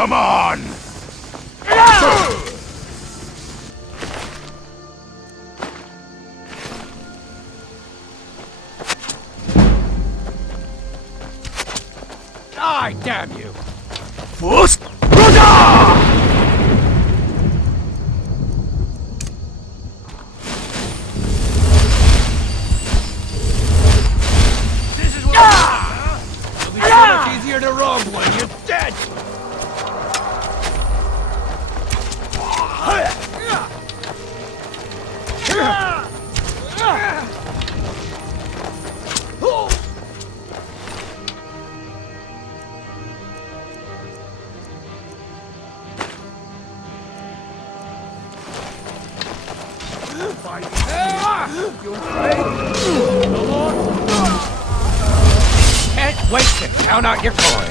Come on! Die, damn you! First, This is what it'll be so much easier to rob when you're dead! You afraid? No more? Can't wait to count out your coin.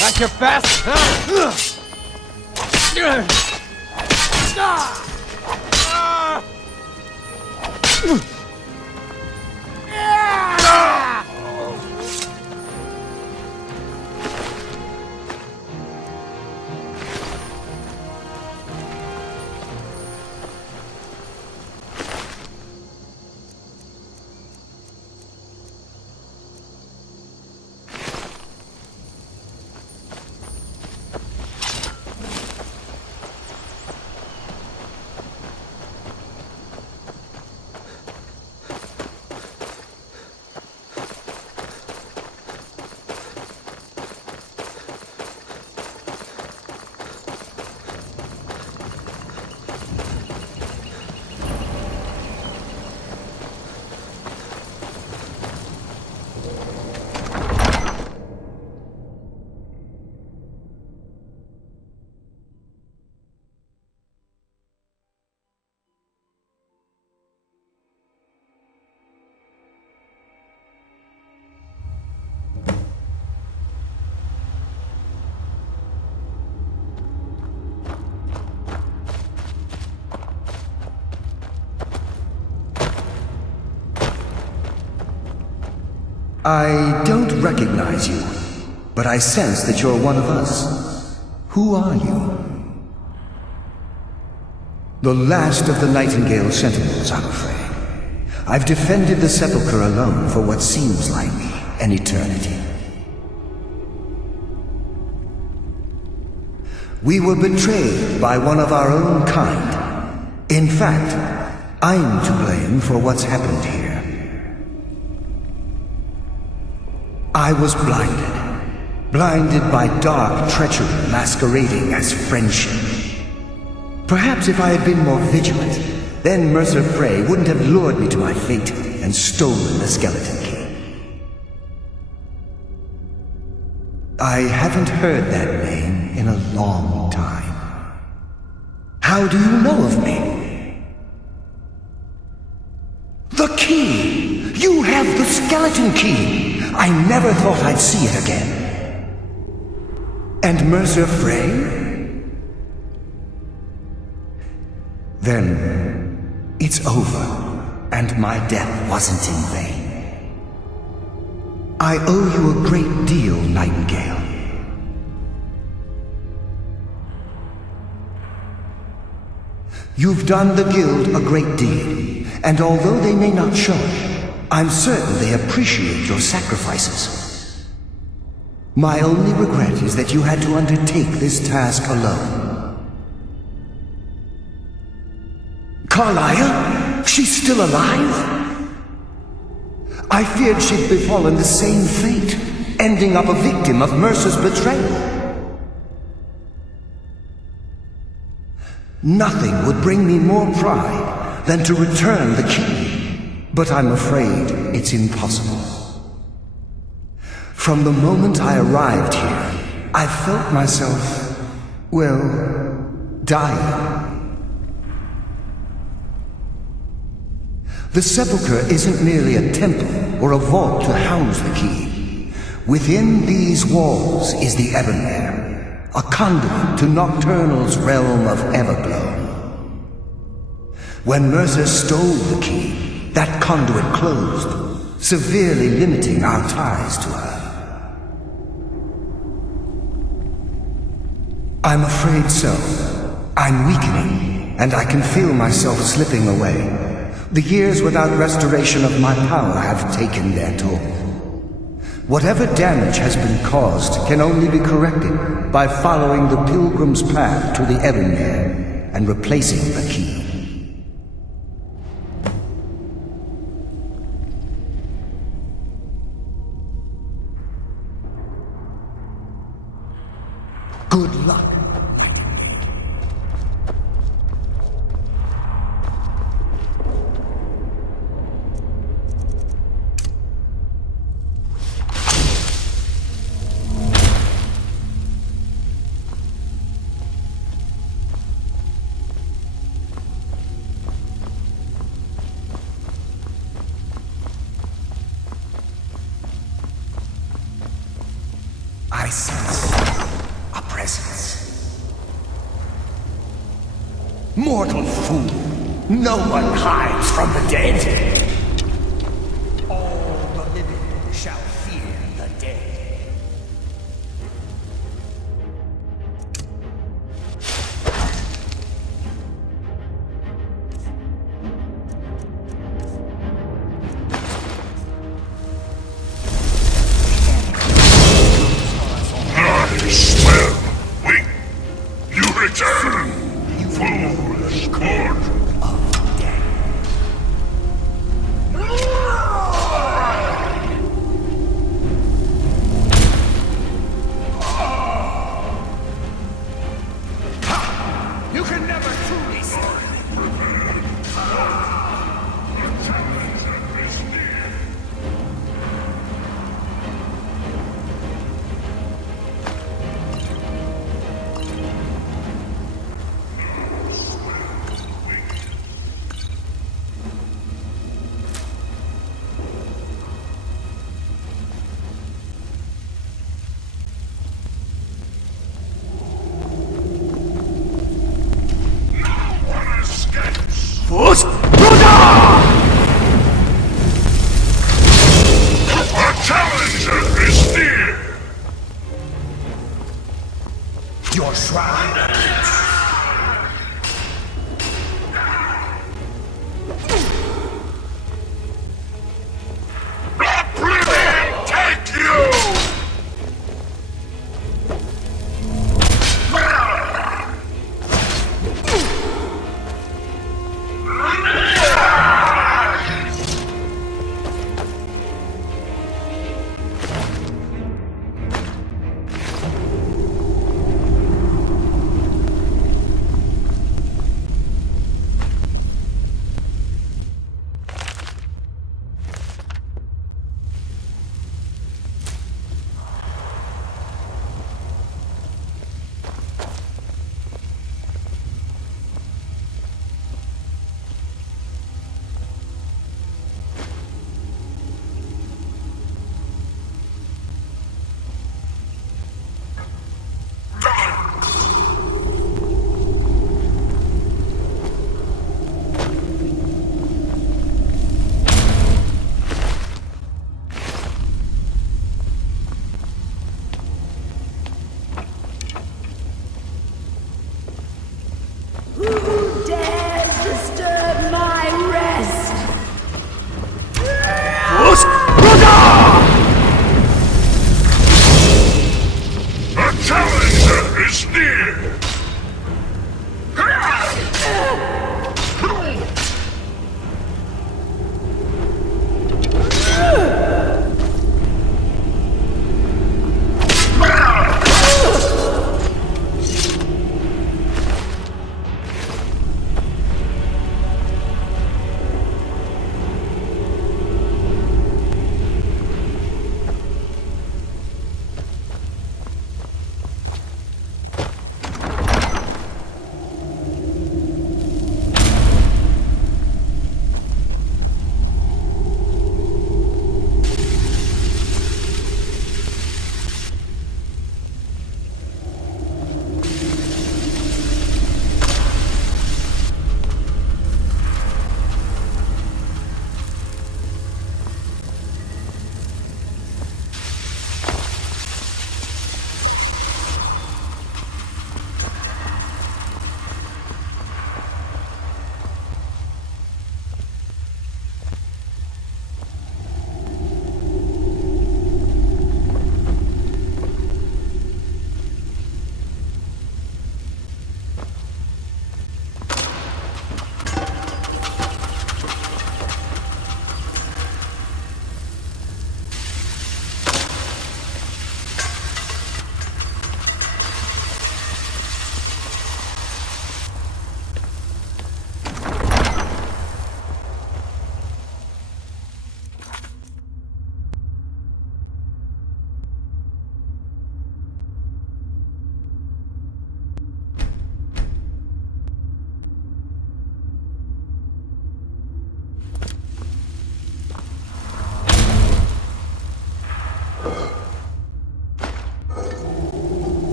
Like your best, huh? I don't recognize you, but I sense that you're one of us. Who are you? The last of the Nightingale Sentinels, I'm afraid. I've defended the Sepulchre alone for what seems like an eternity. We were betrayed by one of our own kind. In fact, I'm to blame for what's happened here. I was blinded by dark treachery masquerading as friendship. Perhaps if I had been more vigilant, then Mercer Frey wouldn't have lured me to my fate and stolen the skeleton key. I haven't heard that name in a long time. How do you know of me? The key! You have the skeleton key! I never thought I'd see it again. And Mercer Frey? Then it's over, and my death wasn't in vain. I owe you a great deal, Nightingale. You've done the Guild a great deed, and although they may not show it, I'm certain they appreciate your sacrifices. My only regret is that you had to undertake this task alone. Carlia? She's still alive? I feared she'd befallen the same fate, ending up a victim of Mercer's betrayal. Nothing would bring me more pride than to return the key. But I'm afraid it's impossible. From the moment I arrived here, I felt myself, well, dying. The Sepulchre isn't merely a temple or a vault to house the key. Within these walls is the Ebonmere, a conduit to Nocturnal's realm of Everglow. When Mercer stole the key, that conduit closed, severely limiting our ties to her. I'm afraid so. I'm weakening, and I can feel myself slipping away. The years without restoration of my power have taken their toll. Whatever damage has been caused can only be corrected by following the pilgrim's path to the Evermere and replacing the key. Good luck. I sense a presence. Mortal fool! No one hides from the dead! All the living shall fear the dead. Return! Foolish court! Of death. You can never truly stop. Force Buddha! A challenger is near! Your shrine. Oblivion take you!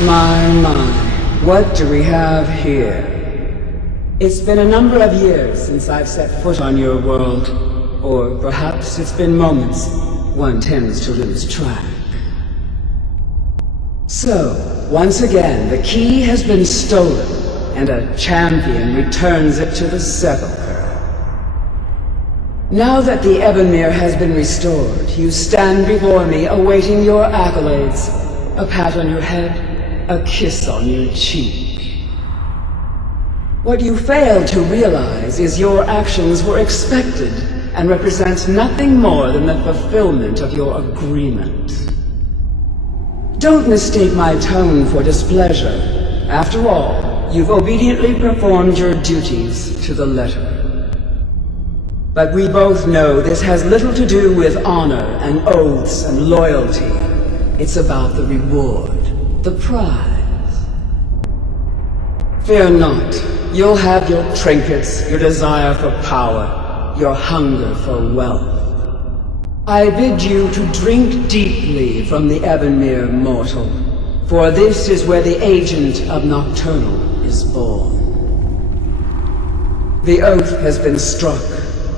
My, what do we have here? It's been a number of years since I've set foot on your world. Or perhaps it's been moments. One tends to lose track. So, once again, the key has been stolen, and a champion returns it to the sepulchre. Now that the Ebonmere has been restored, you stand before me awaiting your accolades. A pat on your head, a kiss on your cheek. What you fail to realize is your actions were expected and represent nothing more than the fulfillment of your agreement. Don't mistake my tone for displeasure. After all, you've obediently performed your duties to the letter. But we both know this has little to do with honor and oaths and loyalty. It's about the reward. The prize. Fear not. You'll have your trinkets, your desire for power, your hunger for wealth. I bid you to drink deeply from the Ebonmere mortal, for this is where the agent of Nocturnal is born. The oath has been struck,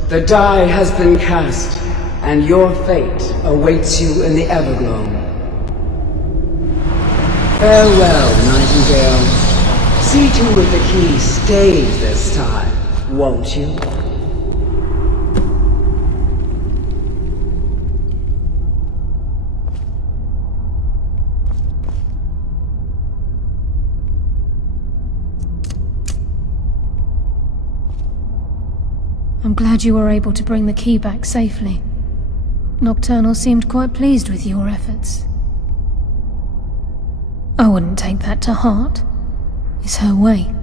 the die has been cast, and your fate awaits you in the Everglow. Farewell, Nightingale. See to it the key stays this time, won't you? I'm glad you were able to bring the key back safely. Nocturnal seemed quite pleased with your efforts. I wouldn't take that to heart. It's her way.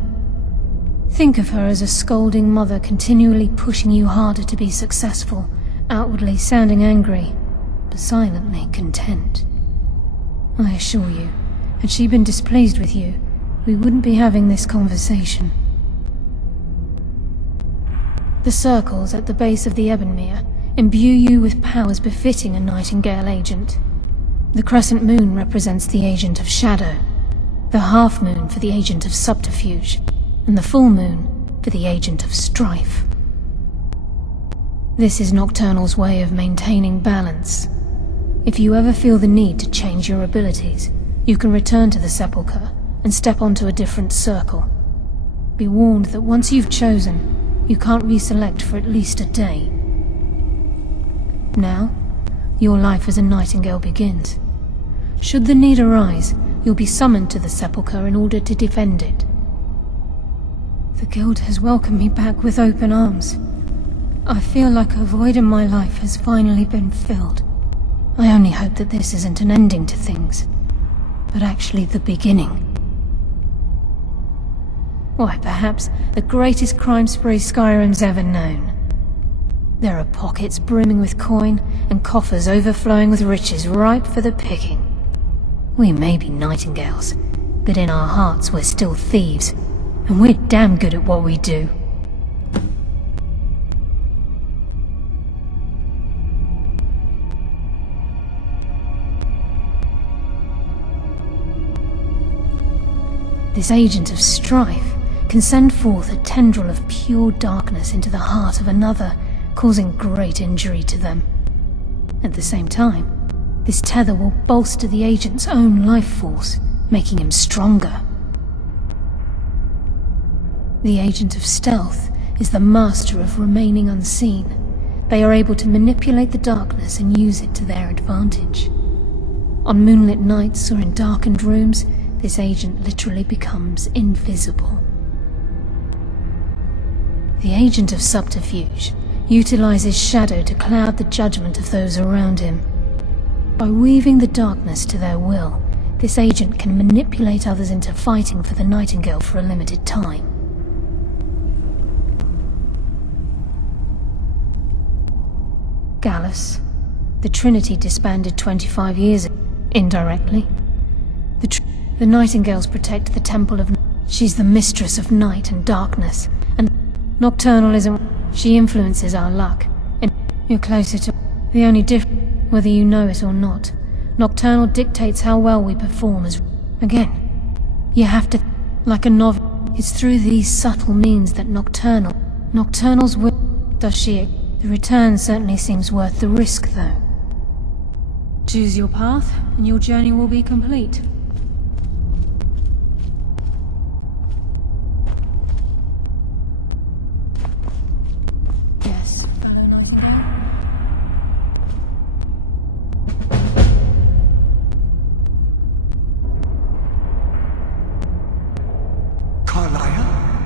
Think of her as a scolding mother continually pushing you harder to be successful, outwardly sounding angry, but silently content. I assure you, had she been displeased with you, we wouldn't be having this conversation. The circles at the base of the Ebonmere imbue you with powers befitting a Nightingale agent. The crescent moon represents the agent of shadow, the half moon for the agent of subterfuge, and the full moon for the agent of strife. This is Nocturnal's way of maintaining balance. If you ever feel the need to change your abilities, you can return to the Sepulchre and step onto a different circle. Be warned that once you've chosen, you can't reselect for at least a day. Now, your life as a Nightingale begins. Should the need arise, you'll be summoned to the Sepulchre in order to defend it. The Guild has welcomed me back with open arms. I feel like a void in my life has finally been filled. I only hope that this isn't an ending to things, but actually the beginning. Why, perhaps the greatest crime spree Skyrim's ever known. There are pockets brimming with coin, and coffers overflowing with riches ripe for the picking. We may be Nightingales, but in our hearts we're still thieves, and we're damn good at what we do. This agent of strife can send forth a tendril of pure darkness into the heart of another, causing great injury to them. At the same time, this tether will bolster the agent's own life force, making him stronger. The agent of stealth is the master of remaining unseen. They are able to manipulate the darkness and use it to their advantage. On moonlit nights or in darkened rooms, this agent literally becomes invisible. The agent of subterfuge utilizes shadow to cloud the judgment of those around him. By weaving the darkness to their will, this agent can manipulate others into fighting for the Nightingale for a limited time. Gallus, the Trinity disbanded 25 years ago, indirectly. The Nightingales protect the Temple of... She's the mistress of night and darkness, and Nocturnal isn't... She influences our luck, and you're closer to... The only difference, whether you know it or not, Nocturnal dictates how well we perform as... Again, you have to... Like a novel, it's through these subtle means that Nocturnal's will... Does she... The return certainly seems worth the risk, though. Choose your path, and your journey will be complete. Yes, fellow Nightingale. Carlia?